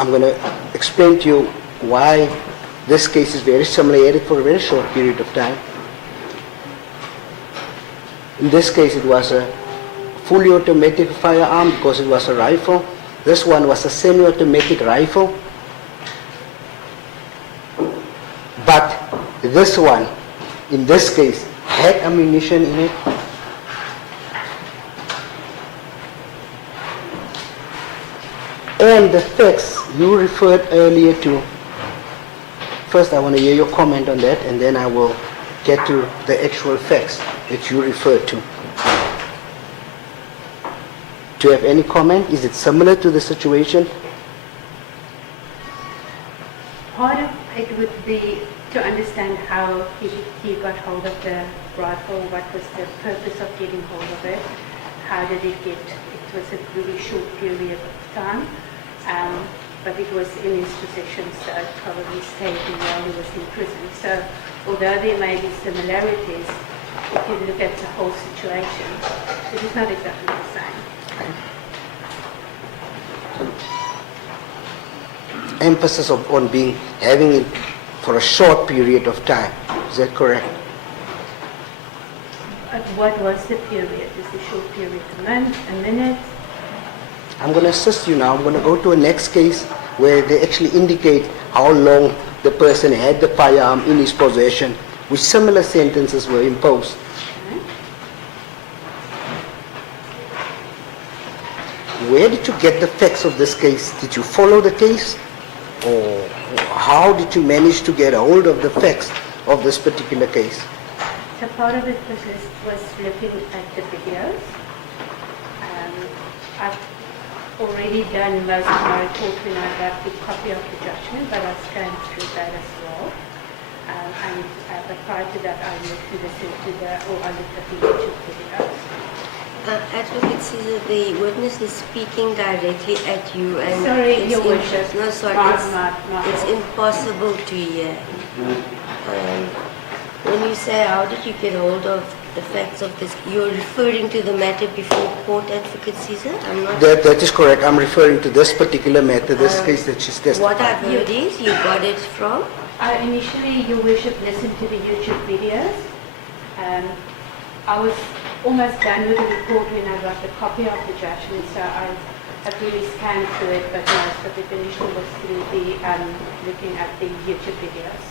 I'm going to explain to you why this case is very similar. I had it for a very short period of time. In this case, it was a fully automatic firearm because it was a rifle. This one was a semi-automatic rifle. But this one, in this case, had ammunition in it. And the facts you referred earlier to. First, I want to hear your comment on that, and then I will get to the actual facts that you referred to. Do you have any comment? Is it similar to the situation? Part of it would be to understand how he got hold of the rifle, what was the purpose of getting hold of it, how did it get, it was a really short period of time, but it was in his possession, so it probably stayed while he was in prison. So although there may be similarities, if you look at the whole situation, it is not exactly the same. Emphasis on having it for a short period of time. Is that correct? What was the period? Is the short period a month, a minute? I'm going to assist you now. I'm going to go to a next case where they actually indicate how long the person had the firearm in his possession, which similar sentences were imposed. Where did you get the facts of this case? Did you follow the case? Or how did you manage to get a hold of the facts of this particular case? So part of it was looking at the videos. I've already done most of my report when I got the copy of the judgment, but I scanned through that as well. But prior to that, I looked at the YouTube videos. Advocate Caesar, the witness is speaking directly at you, and sorry, Your Worship. No, sorry, it's impossible to hear. When you say how did you get hold of the facts of this, you're referring to the matter before court, Advocate Caesar? I'm not. That is correct. I'm referring to this particular matter, this case that she's testifying. What I've heard is you got it from. Initially, Your Worship, listened to the YouTube videos. I was almost done with the report when I got the copy of the judgment, so I've really scanned through it, but most of it initially was through the looking at the YouTube videos.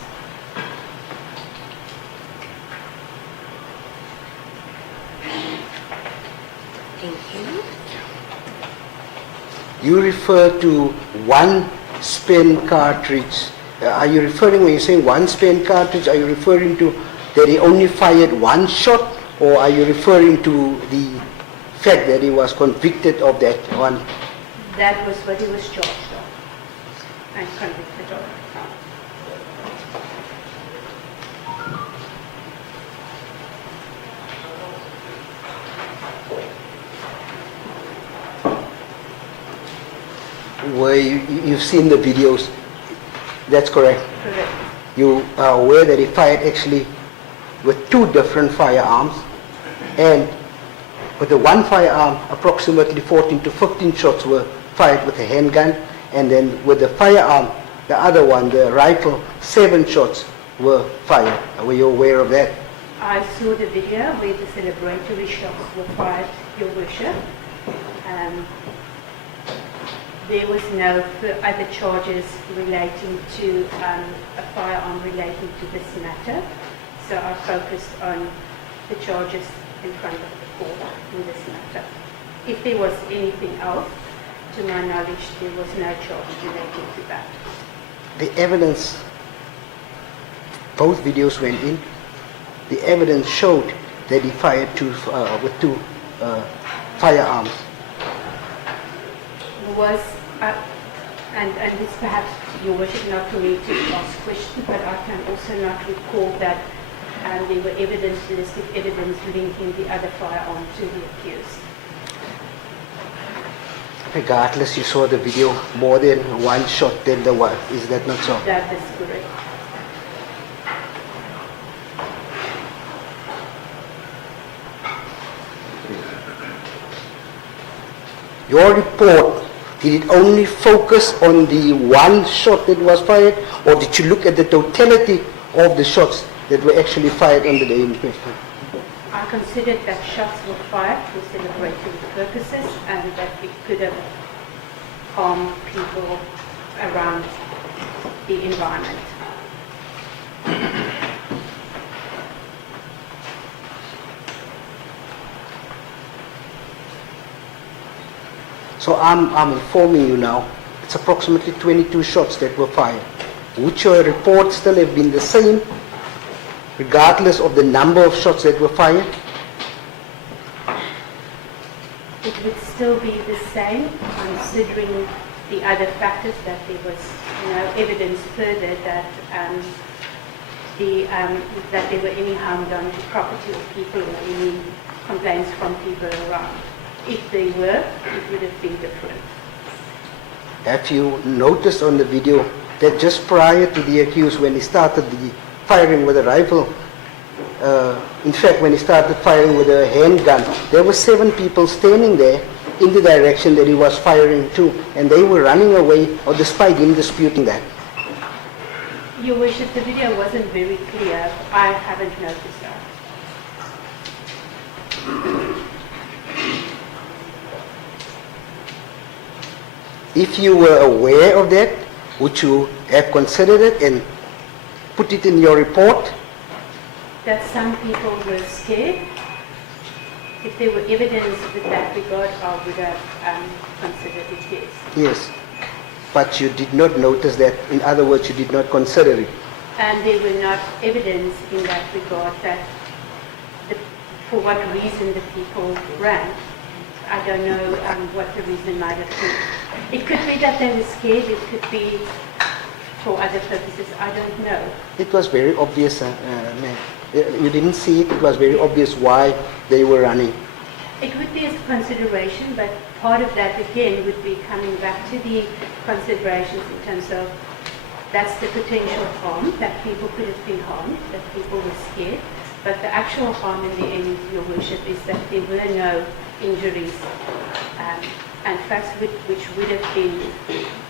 Thank you. You refer to one spent cartridge. Are you referring, when you're saying one spent cartridge, are you referring to that he only fired one shot? Or are you referring to the fact that he was convicted of that one? That was what he was charged of and convicted of. Where you've seen the videos, that's correct? Correct. You are aware that he fired actually with two different firearms, and with the one firearm, approximately 14 to 15 shots were fired with a handgun, and then with the firearm, the other one, the rifle, 7 shots were fired. Were you aware of that? I saw the video where the celebratory shots were fired, Your Worship. There was no other charges relating to a firearm relating to this matter, so I focused on the charges in front of the court in this matter. If there was anything else, to my knowledge, there was no charge relating to that. The evidence, both videos went in, the evidence showed that he fired with two firearms. Was, and it's perhaps, Your Worship, not for me to ask questions, but I can also not recall that there were listed evidence linking the other firearm to the accused. Regardless, you saw the video, more than one shot than the one. Is that not so? That is correct. Your report Did it only focus on the one shot that was fired, or did you look at the totality of the shots that were actually fired on the day in question? I considered that shots were fired for celebratory purposes and that it could have harmed people around the environment. So I'm informing you now, it's approximately 22 shots that were fired. Would your report still have been the same, regardless of the number of shots that were fired? It would still be the same, considering the other factors that there was, evidence further that that there were any harm done to property or people or any complaints from people around. If they were, it would have been different. Have you noticed on the video that just prior to the accused, when he started the firing with a rifle, in fact, when he started firing with a handgun, there were 7 people standing there in the direction that he was firing to, and they were running away, or despite him disputing that. Your Worship, the video wasn't very clear. I haven't noticed that. If you were aware of that, would you have considered it and put it in your report? That some people were scared. If there were evidence with that regard, I would have considered it, yes. Yes. But you did not notice that. In other words, you did not consider it. And there were not evidence in that regard that for what reason the people ran. I don't know what the reason might have been. It could be that they were scared. It could be for other purposes. I don't know. It was very obvious, ma'am. You didn't see it. It was very obvious why they were running. It would be a consideration, but part of that again would be coming back to the considerations in terms of that's the potential harm, that people could have been harmed, that people were scared. But the actual harm in the end, Your Worship, is that there were no injuries and facts which would have been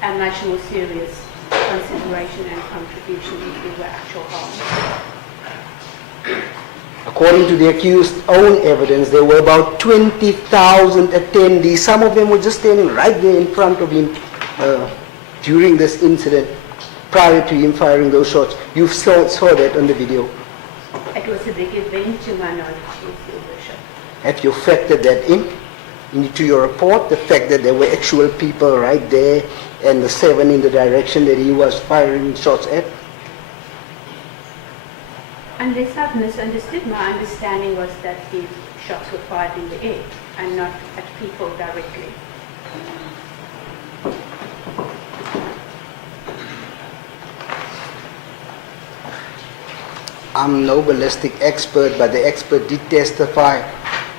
a much more serious consideration and contribution if there were actual harm. According to the accused's own evidence, there were about 20,000 attendees. Some of them were just standing right there in front of him during this incident, prior to him firing those shots. You saw that on the video. It was a big event to my knowledge, yes, Your Worship. Have you factored that into your report, the fact that there were actual people right there and the 7 in the direction that he was firing shots at? Unless I've misunderstood, my understanding was that the shots were fired in the air and not at people directly. I'm no ballistic expert, but the expert did testify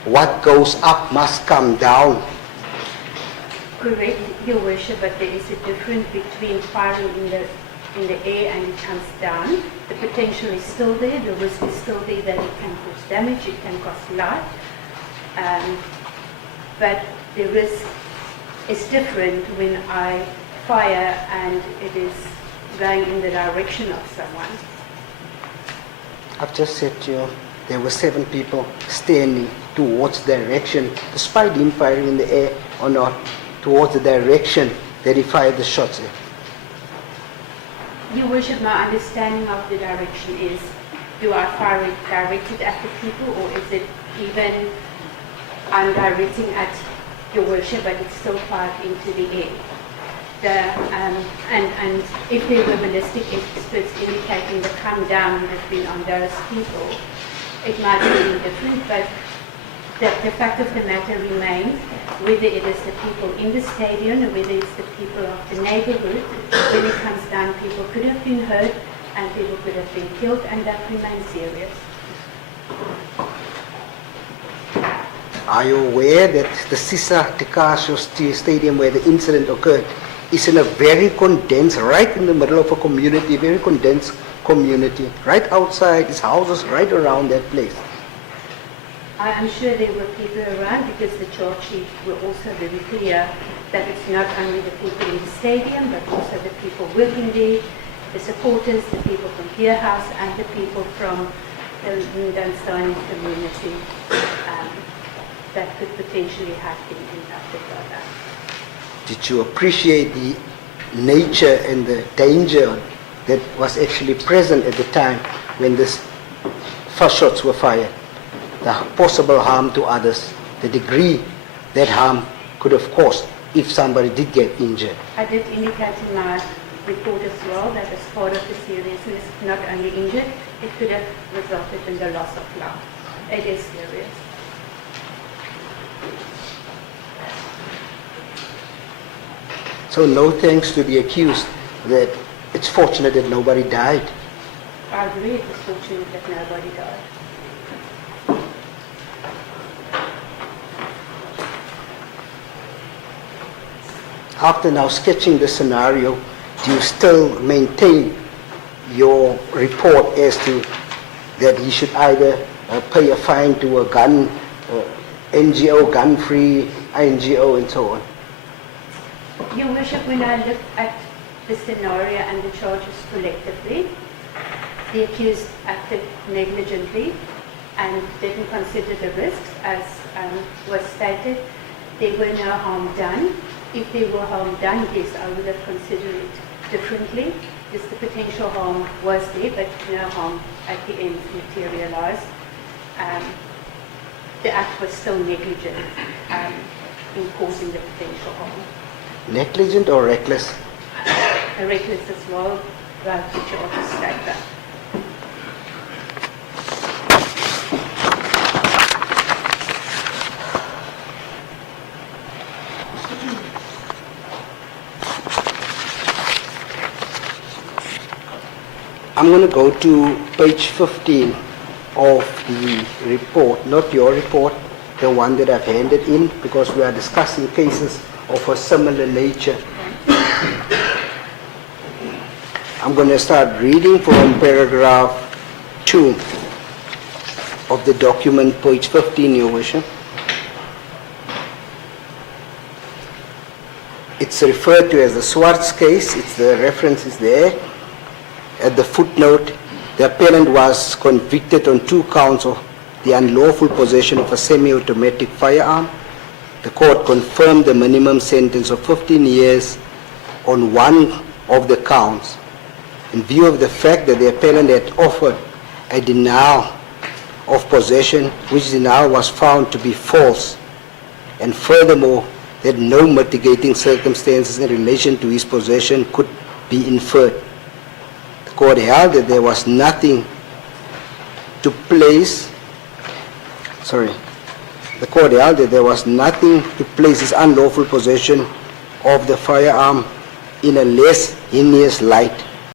what goes up must come down. Correct, Your Worship, but there is a difference between firing in the air and it comes down. The potential is still there, the risk is still there that it can cause damage, it can cause life. But the risk is different when I fire and it is going in the direction of someone. I've just said to you, there were 7 people standing towards the direction, despite him firing in the air or not, towards the direction that he fired the shots at. Your Worship, my understanding of the direction is, do I fire it directed at the people, or is it even I'm directing at Your Worship, but it's still fired into the air? And if there were ballistic experts indicating the come down would have been on those people, it might have been different, but the fact of the matter remains, whether it is the people in the stadium or whether it's the people of the neighborhood, when it comes down, people could have been hurt and people could have been killed, and that remains serious. Are you aware that the Sisa Tikasho Stadium where the incident occurred is in a very condensed, right in the middle of a community, very condensed community, right outside, there's houses right around that place? I am sure there were people around because the charge sheet were also very clear that it's not only the people in the stadium, but also the people working there, the supporters, the people from Beer House, and the people from the Dunstone community that could potentially have been impacted by that. Did you appreciate the nature and the danger that was actually present at the time when the first shots were fired? The possible harm to others, the degree that harm could have caused if somebody did get injured. I did indicate in my report as well that as part of the seriousness, not only injured, it could have resulted in the loss of life. It is serious. So no thanks to the accused, that it's fortunate that nobody died. I agree it was fortunate that nobody died. After now sketching the scenario, do you still maintain your report as to that he should either pay a fine to a gun, NGO, gun-free, NGO, and so on? Your Worship, when I looked at the scenario and the charges collectively, the accused acted negligently and didn't consider the risks, as was stated. There were no harm done. If there were harm done, yes, I would have considered it differently. Yes, the potential harm was there, but no harm at the end materialized. The act was still negligent in causing the potential harm. Negligent or reckless? Reckless as well, right, the charges state that. I'm going to go to page 15 of the report, not your report, the one that I've handed in, because we are discussing cases of a similar nature. I'm going to start reading from paragraph 2 of the document, page 15, Your Worship. It's referred to as the Swartz case. It's the reference is there. At the footnote, the appellant was convicted on 2 counts of the unlawful possession of a semi-automatic firearm. The court confirmed the minimum sentence of 15 years on 1 of the counts in view of the fact that the appellant had offered a denial of possession, which denial was found to be false, and furthermore that no mitigating circumstances in relation to his possession could be inferred. The court held that there was nothing to place The court held that there was nothing to place his unlawful possession of the firearm in a less heinous light